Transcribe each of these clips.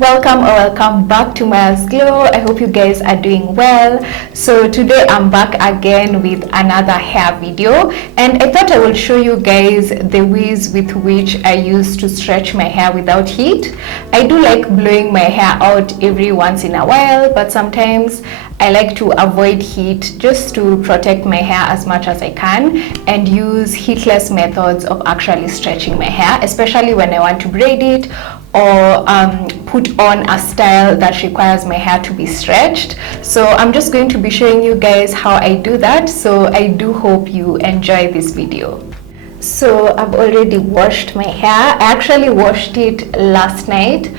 Welcome back to Maya's Glow. I hope you guys are doing well. So today I'm back again with another hair video, and I thought I will show you guys the ways with which I use to stretch my hair without heat. I do like blowing my hair out every once in a while, but sometimes I like to avoid heat just to protect my hair as much as I can and use heatless methods of actually stretching my hair, especially when I want to braid it or put on a style that requires my hair to be stretched. So I'm just going to be showing you guys how I do that. So I do hope you enjoy this video. So I've already washed my hair. I actually washed it last night.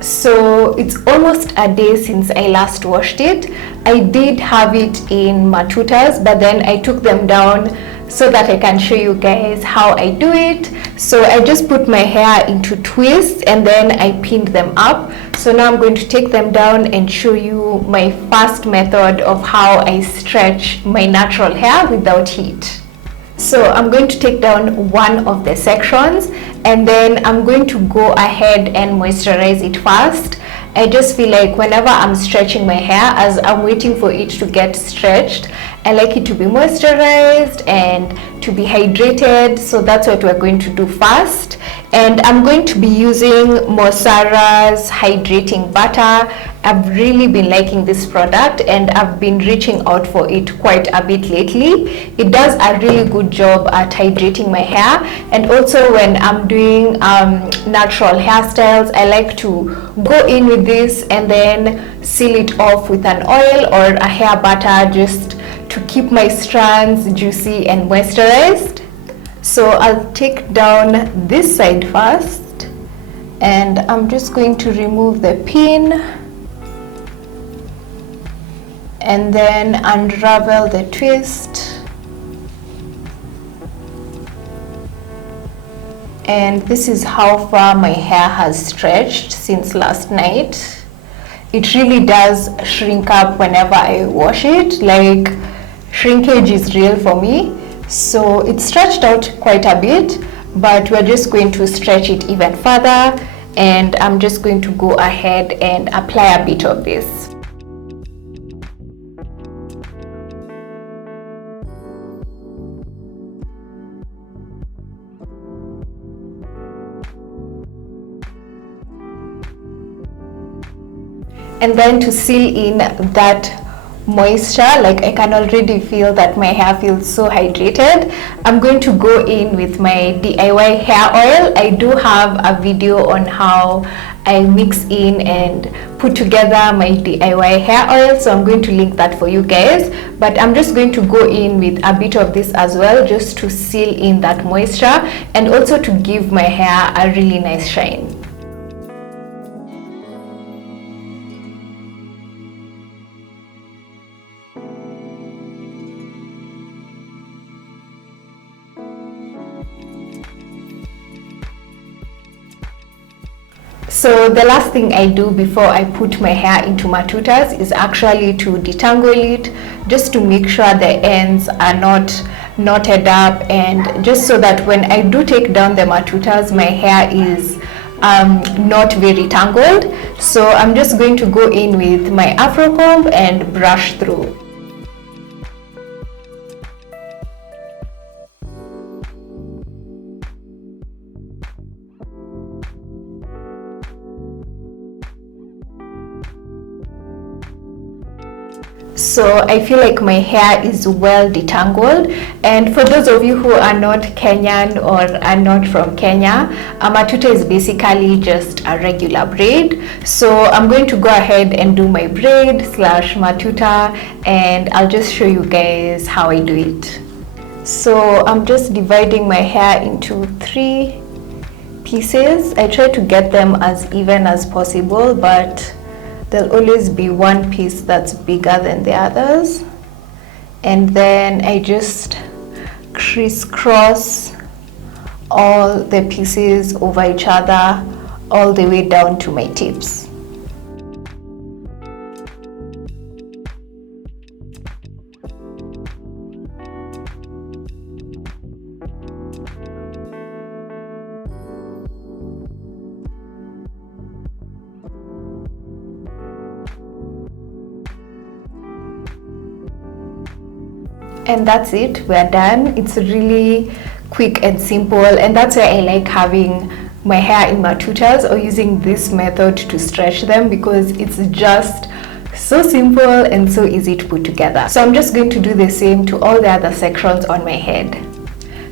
So it's almost a day since I last washed it. I did have it in matutas, but then I took them down so that I can show you guys how I do it. So I just put my hair into twists and then I pinned them up. So now I'm going to take them down and show you my first method of how I stretch my natural hair without heat. So I'm going to take down one of the sections and then I'm going to go ahead and moisturize it first. I just feel like whenever I'm stretching my hair, as I'm waiting for it to get stretched, I like it to be moisturized and to be hydrated. So that's what we're going to do first. And I'm going to be using Mosara's hydrating butter. I've really been liking this product and I've been reaching out for it quite a bit lately. It does a really good job at hydrating my hair, and also when I'm doing natural hairstyles, I like to go in with this and then seal it off with an oil or a hair butter just to keep my strands juicy and moisturized. So I'll take down this side first and I'm just going to remove the pin and then unravel the twist. And this is how far my hair has stretched since last night. It really does shrink up whenever I wash it. Like, shrinkage is real for me. So it stretched out quite a bit, but we're just going to stretch it even further, and I'm just going to go ahead and apply a bit of this. And then to seal in that moisture, like I can already feel that my hair feels so hydrated, I'm going to go in with my DIY hair oil. I do have a video on how I mix in and put together my DIY hair oil, so I'm going to link that for you guys. But I'm just going to go in with a bit of this as well, just to seal in that moisture and also to give my hair a really nice shine. So the last thing I do before I put my hair into matutas is actually to detangle it, just to make sure the ends are not knotted up, and just so that when I do take down the matutas, my hair is not very tangled. So I'm just going to go in with my afro comb and brush through. So I feel like my hair is well detangled. And for those of you who are not Kenyan or are not from Kenya, a matuta is basically just a regular braid. So I'm going to go ahead and do my braid slash matuta, and I'll just show you guys how I do it. So I'm just dividing my hair into 3 pieces. I try to get them as even as possible, but there'll always be one piece that's bigger than the others. And then I just crisscross all the pieces over each other all the way down to my tips. And that's it, we're done. It's really quick and simple, and that's why I like having my hair in matutas or using this method to stretch them, because it's just so simple and so easy to put together. So I'm just going to do the same to all the other sections on my head.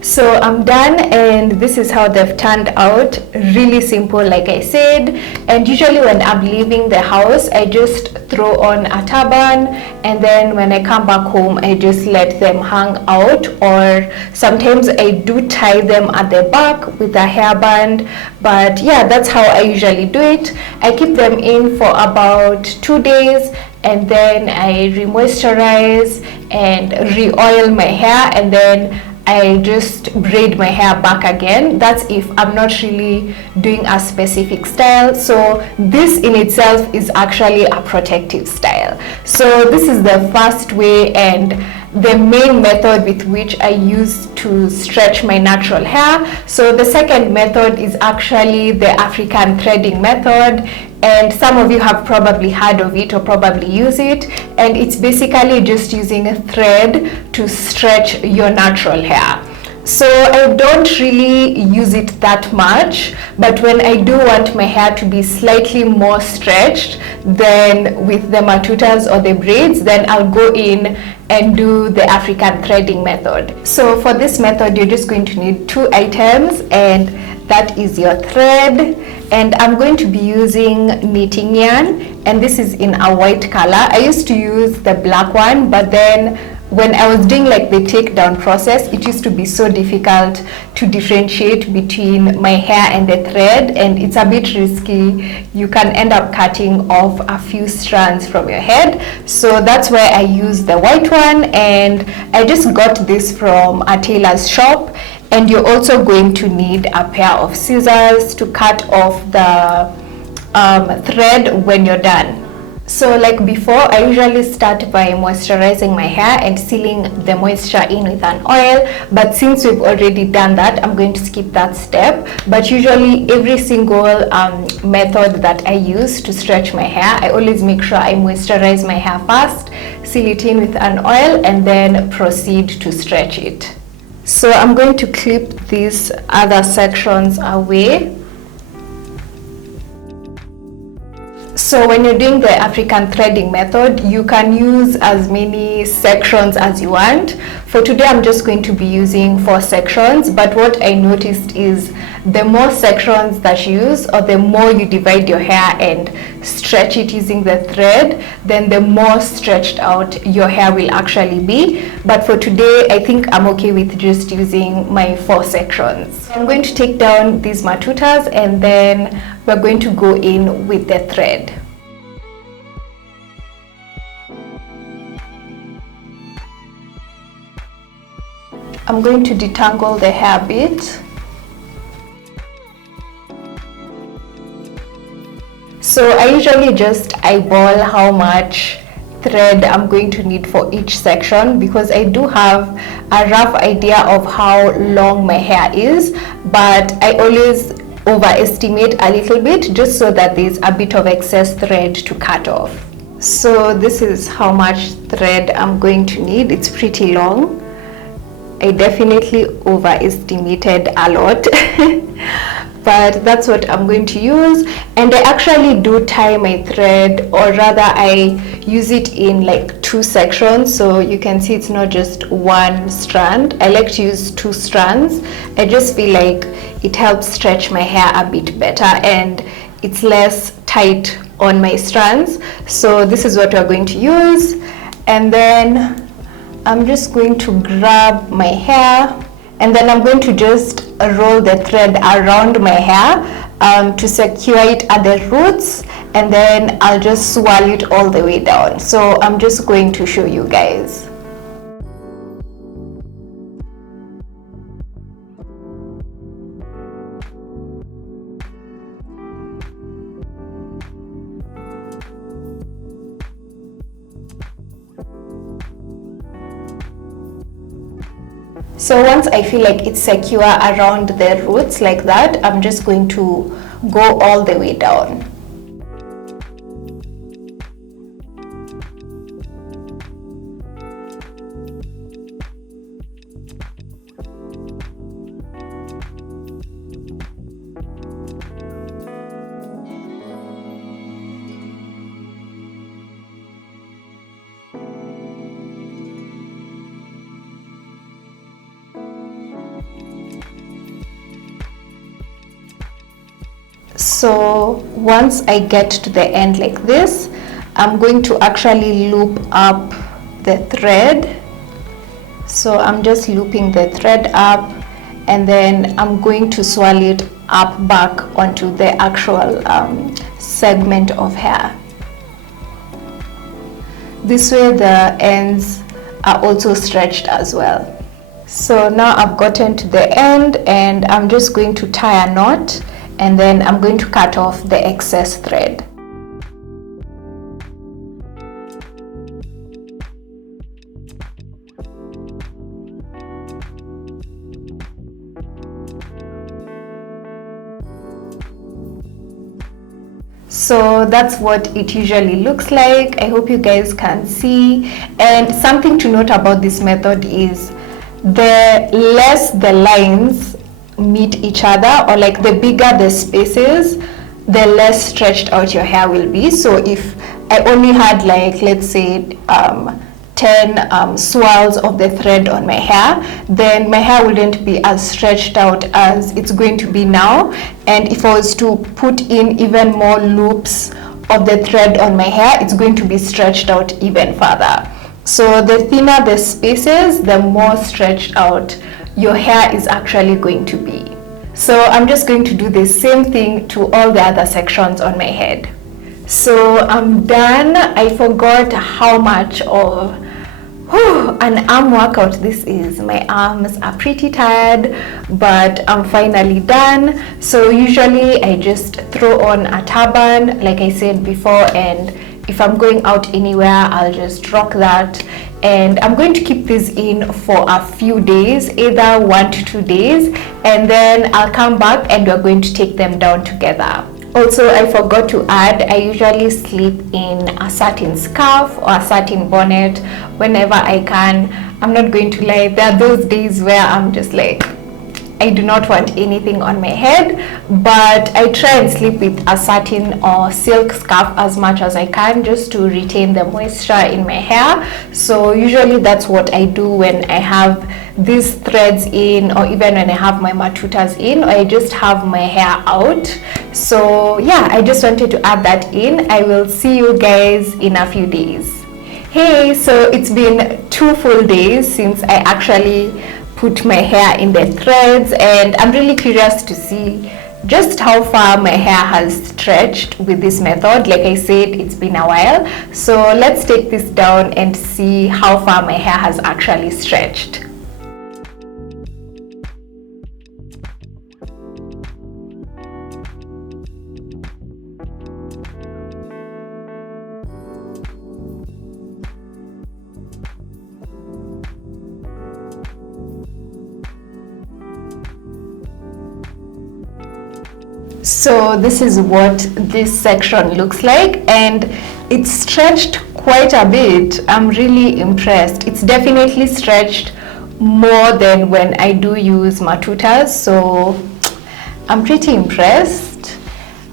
So I'm done, and this is how they've turned out. Really simple, like I said. And usually when I'm leaving the house, I just throw on a turban, and then when I come back home, I just let them hang out, or sometimes I do tie them at the back with a hairband. But yeah, that's how I usually do it. I keep them in for about 2 days, and then I re-moisturize and re-oil my hair, and then I just braid my hair back again. That's if I'm not really doing a specific style. So this in itself is actually a protective style. So this is the first way and the main method with which I use to stretch my natural hair. So the second method is actually the African threading method, and some of you have probably heard of it or probably use it, and it's basically just using a thread to stretch your natural hair. So I don't really use it that much, but when I do want my hair to be slightly more stretched than with the matutas or the braids, then I'll go in and do the African threading method. So for this method, you're just going to need 2 items, and that is your thread. And I'm going to be using knitting yarn, and this is in a white color. I used to use the black one, but then when I was doing like the takedown process, it used to be so difficult to differentiate between my hair and the thread, and it's a bit risky. You can end up cutting off a few strands from your head. So that's why I use the white one, and I just got this from a tailor's shop. And you're also going to need a pair of scissors to cut off the thread when you're done. So like before, I usually start by moisturizing my hair and sealing the moisture in with an oil, but since we've already done that, I'm going to skip that step. But usually every single method that I use to stretch my hair, I always make sure I moisturize my hair first, seal it in with an oil, and then proceed to stretch it. So I'm going to clip these other sections away. So when you're doing the African threading method, you can use as many sections as you want. For today, I'm just going to be using 4 sections, but what I noticed is the more sections that you use, or the more you divide your hair and stretch it using the thread, then the more stretched out your hair will actually be. But for today, I think I'm okay with just using my 4 sections. I'm going to take down these matutas, and then we're going to go in with the thread. I'm going to detangle the hair a bit. So I usually just eyeball how much thread I'm going to need for each section, because I do have a rough idea of how long my hair is, but I always overestimate a little bit just so that there's a bit of excess thread to cut off. So this is how much thread I'm going to need. It's pretty long. I definitely overestimated a lot. But that's what I'm going to use. And I actually do tie my thread, or rather I use it in like 2 sections, so you can see it's not just 1 strand. I like to use 2 strands. I just feel like it helps stretch my hair a bit better, and it's less tight on my strands. So this is what we're going to use. And then I'm just going to grab my hair, and then I'm going to just roll the thread around my hair to secure it at the roots, and then I'll just swirl it all the way down. So I'm just going to show you guys. So once I feel like it's secure around the roots like that, I'm just going to go all the way down. So once I get to the end like this, I'm going to actually loop up the thread. So I'm just looping the thread up, and then I'm going to swirl it up back onto the actual segment of hair. This way the ends are also stretched as well. So now I've gotten to the end, and I'm just going to tie a knot, and then I'm going to cut off the excess thread. So that's what it usually looks like. I hope you guys can see. And something to note about this method is the less the lines meet each other, or like the bigger the spaces, the less stretched out your hair will be. So if I only had, like, let's say 10 swirls of the thread on my hair, then my hair wouldn't be as stretched out as it's going to be now. And if I was to put in even more loops of the thread on my hair, it's going to be stretched out even further. So the thinner the spaces, the more stretched out your hair is actually going to be. So I'm just going to do the same thing to all the other sections on my head. So I'm done. I forgot how much of an arm workout this is. My arms are pretty tired, but I'm finally done. So usually I just throw on a turban, like I said before, and if I'm going out anywhere, I'll just rock that. And I'm going to keep these in for a few days, either 1 to 2 days, and then I'll come back and we're going to take them down together. Also, I forgot to add, I usually sleep in a satin scarf or a satin bonnet whenever I can. I'm not going to lie, there are those days where I'm just like, I do not want anything on my head, but I try and sleep with a satin or silk scarf as much as I can, just to retain the moisture in my hair. So usually that's what I do when I have these threads in, or even when I have my matutas in, or I just have my hair out. So yeah, I just wanted to add that in. I will see you guys in a few days. Hey, so it's been 2 full days since I actually put my hair in the threads, and I'm really curious to see just how far my hair has stretched with this method. Like I said, it's been a while, so let's take this down and see how far my hair has actually stretched. So this is what this section looks like, and it's stretched quite a bit. I'm really impressed. It's definitely stretched more than when I do use matutas, so I'm pretty impressed.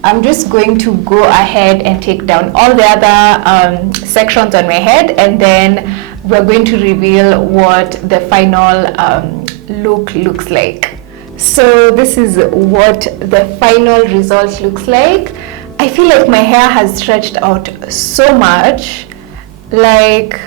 I'm just going to go ahead and take down all the other sections on my head, and then we're going to reveal what the final look looks like. So this is what the final result looks like. I feel like my hair has stretched out so much. Like,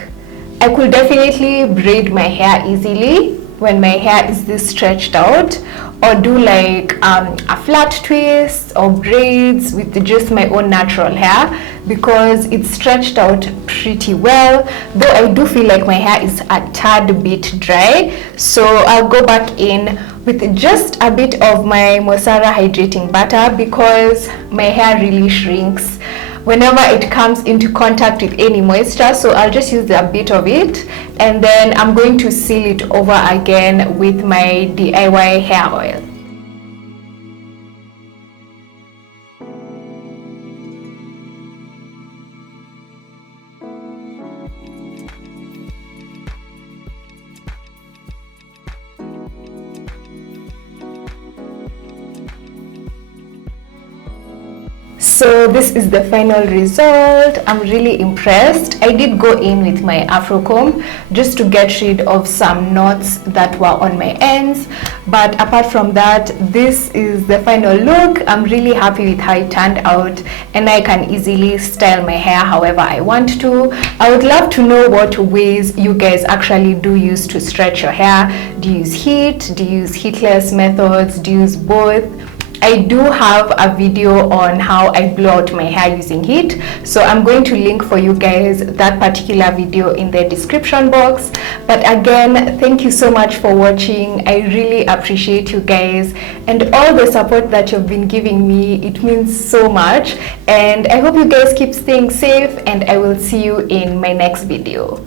I could definitely braid my hair easily when my hair is this stretched out, or do like a flat twist or braids with just my own natural hair, because it's stretched out pretty well. Though I do feel like my hair is a tad bit dry, so I'll go back in with just a bit of my Mosara hydrating butter, because my hair really shrinks whenever it comes into contact with any moisture. So I'll just use a bit of it, and then I'm going to seal it over again with my DIY hair oil. So this is the final result. I'm really impressed. I did go in with my afro comb just to get rid of some knots that were on my ends, but apart from that, this is the final look. I'm really happy with how it turned out, and I can easily style my hair however I want to. I would love to know what ways you guys actually do use to stretch your hair. Do you use heat? Do you use heatless methods? Do you use both? I do have a video on how I blow out my hair using heat, so I'm going to link for you guys that particular video in the description box. But again, thank you so much for watching. I really appreciate you guys and all the support that you've been giving me. It means so much, and I hope you guys keep staying safe, and I will see you in my next video.